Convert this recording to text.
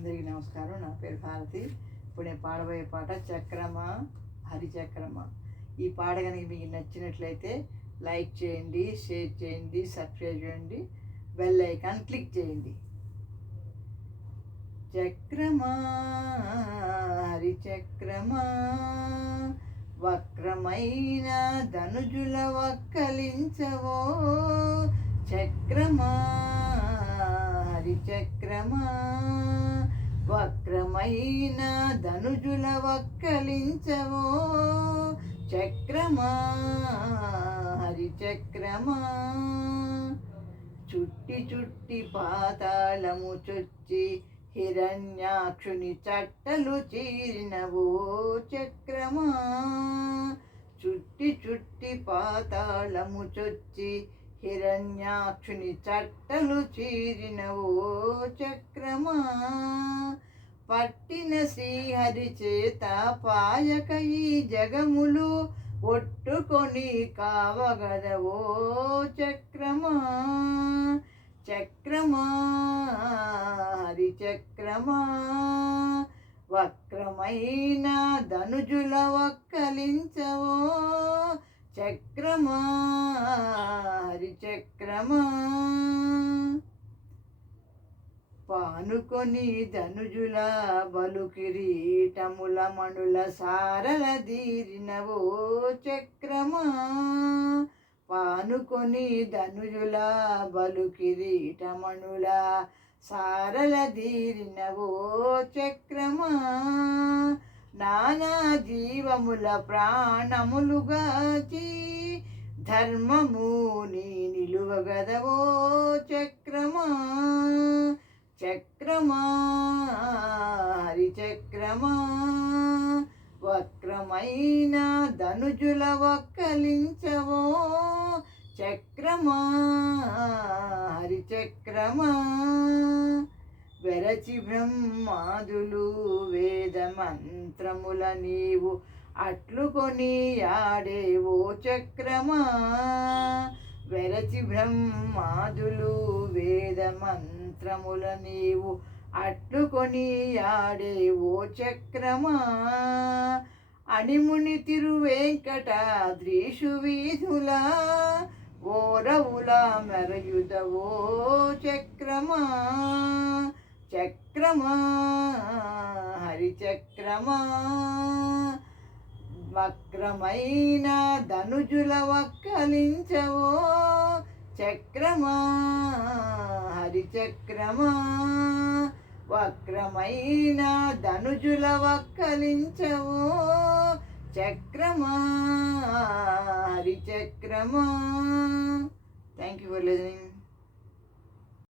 అందరికీ నమస్కారం. నా పేరు భారతి. ఇప్పుడు నేను పాడబోయే పాట చక్రమా హరిచక్రమా. ఈ పాట కనుక మీకు నచ్చినట్లయితే లైక్ చేయండి, షేర్ చేయండి, సబ్స్క్రైబ్ చేయండి, బెల్ ఐకాన్ క్లిక్ చేయండి. చక్రమా హరిచక్రమా, వక్రమైన ధనుజుల వక్కలించవో. చక్రమా హరిచక్రమా, వక్రమైన ధనుజుల వక్కలించవో. చక్రమా హరిచక్రమా, చుట్టి చుట్టి పాతాళము చొచ్చి హిరణ్యాక్షుని చట్టలు చీరినవో. చక్రమా చుట్టి చుట్టి పాతాళము చొచ్చి హిరణ్యాక్షుని చట్టలు చీరినవో. చక్రమా పట్టిన శ్రీహరి చేత పాయక ఈ జగములు ఒట్టుకొని కావగదవో. చక్రమా చక్రమా హరిచక్రమా, వక్రమైన ధనుజుల వక్కలించవో. చక్రమా హరిచక్రమా, పానుకొని ధనుజుల బలు కిరీటముల మణుల సారల దీరినవో. చక్రమా పానుకొని ధనుజుల బలు కిరీటమణుల సారల దీరినవో. చక్రమా నానా జీవముల ప్రాణములుగాచి ధర్మము నీ నిలువగదవో. చక్రమా చక్రమా హరిచక్రమా, వక్రమైన ధనుజుల వక్కలించవో. చక్రమా హరిచక్రమా, వెరచి బ్రహ్మాదులు వేద మంత్రముల నీవు అట్లుకొని ఆడేవో. చక్రమా వెరచి బ్రహ్మాదులు వేద మంత్రముల నీవు అట్లుకొని ఆడేవో. చక్రమా అణిముని తిరువేంకటాద్రీషు వీధుల ఓరవుల మెరయుదవో. చక్రమా చక్రమా హరిచక్రమా, వక్రమైన ధనుజుల వక్కలించవో. చక్రమా హరిచక్రమా, వక్రమైన ధనుజుల వక్కలించవో. చక్రమా హరిచక్రమా. Thank you for listening.